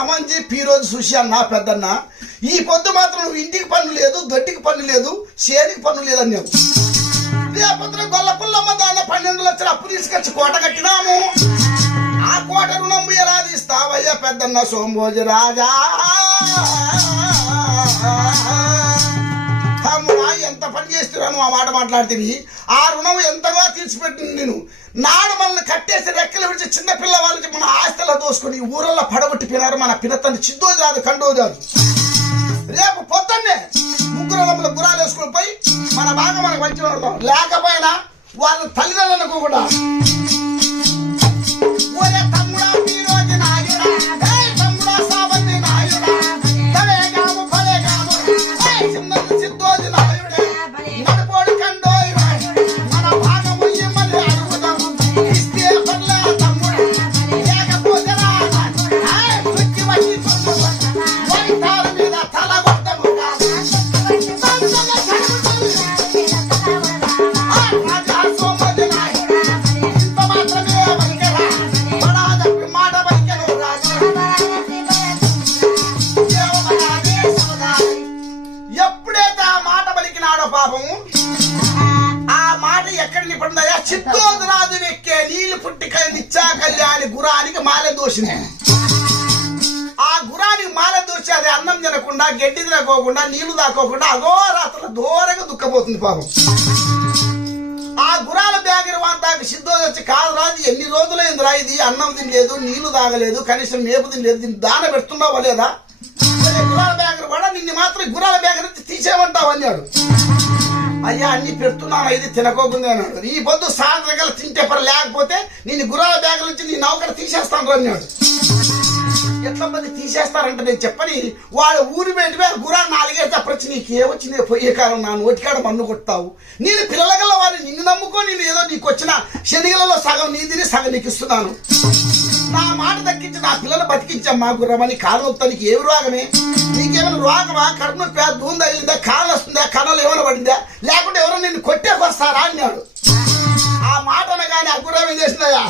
సమంజి పీరోజు చూసి అన్నా పెద్దన్న ఈ పొద్దు మాత్రం నువ్వు ఇంటికి పన్ను లేదు, దొడ్డికి పన్ను లేదు, చేనికి పన్ను లేదన్నావు. రేపొద్దున గొల్లపుల్లమ్మ దాన్న 12 లక్షలు అప్పు తీసుకొచ్చి కోట కట్టినాము. ఆ కోట రుణం ఎలా తీస్తావయ్యా పెద్దన్న సోంబోజి రాజా? తమ్ముడా ఎంత పని చేస్తున్నాను ఆ మాట మాట్లాడుతుంది. ఆ రుణం ఎంతగా తీర్చిపెట్టింది నేను. నాడు మనల్ని కట్టేసి రెక్కలు విడిచి చిన్న పిల్లవాళ్ళకి మన ఆస్తులు దోసుకొని ఊరల్లో పడగొట్టిపోయినారు. మన పినతన్ని చిద్దో కాదు కండో కాదు. రేపు పొద్దున్నే ముగ్గురు గురాలు వేసుకుని పోయి మన బాగా మనకు మంచి పడతాం. లేకపోయినా వాళ్ళ తల్లిదండ్రులకు కూడా పాపము ఆ మాట ఎక్కడ నిపడిందయా? చిత్తోదు రాజు ఎక్కే నీళ్లు పుట్టికాయ నిచ్చా కళ్యాణి గురానికి మాలె దోషింది. ఆ గురానికి మాలె దోషి అది అన్నం తినకుండా, గడ్డి తినకోకుండా, నీళ్లు దాకోకుండా అఘోరాత్రులు దూరంగా దుఃఖపోతుంది పాపం. ఆ గురాల బ్యాగరి వాంతాకి సిద్ధోజు వచ్చి కాదు రాజు ఎన్ని రోజులైందిరా ఇది అన్నం తినలేదు, నీళ్లు తాగలేదు, కనీసం మేపు తినలేదు, దీన్ని దాన పెడుతున్నావా లేదా? గురాల బ్యాగరి కూడా నిన్ను మాత్రం గురాల బ్యాగరి నుంచి తీసేయమంటావు అన్నాడు. అయ్యా అన్ని పెడుతున్నాను ఇది తినకోకుండా అన్నాడు. ఈ పొద్దు సాయంత్రం గల తింటే పని లేకపోతే నేను గురాల బ్యాగ్ నుంచి నీ నౌకరు తీసేస్తాను అన్నాడు. ఎట్లా మంది తీసేస్తారంటే నేను చెప్పని వాడు ఊరి బయట గురా 4 ఏళ్ళు తప్పొచ్చి నీకేమొచ్చింది పోయే కాలం నా నోటికాడ మన్ను కొడతావు. నేను పిల్లలగల వారిని నిన్ను నమ్ముకో నేను ఏదో నీకు వచ్చిన శనిగలలో సగం నీ తిని సగం నీకు ఇస్తున్నాను. నా మాట దక్కించి నా పిల్లలు బతికించమ్మా గుర్రమని కాలు నొప్తానికి ఏమి రోగమే? నీకేమైనా రోగమా? కడుపు నొప్పి దూరం తగిలిందా? కాలు వస్తుందా? కళలు ఏమైనా పడిందా? లేకుంటే ఎవరో నిన్ను కొట్టేకొస్తారా అన్నాడు. ఆ మాట అనగానే ఆ గుర్రం ఏం చేసిందయ్యా?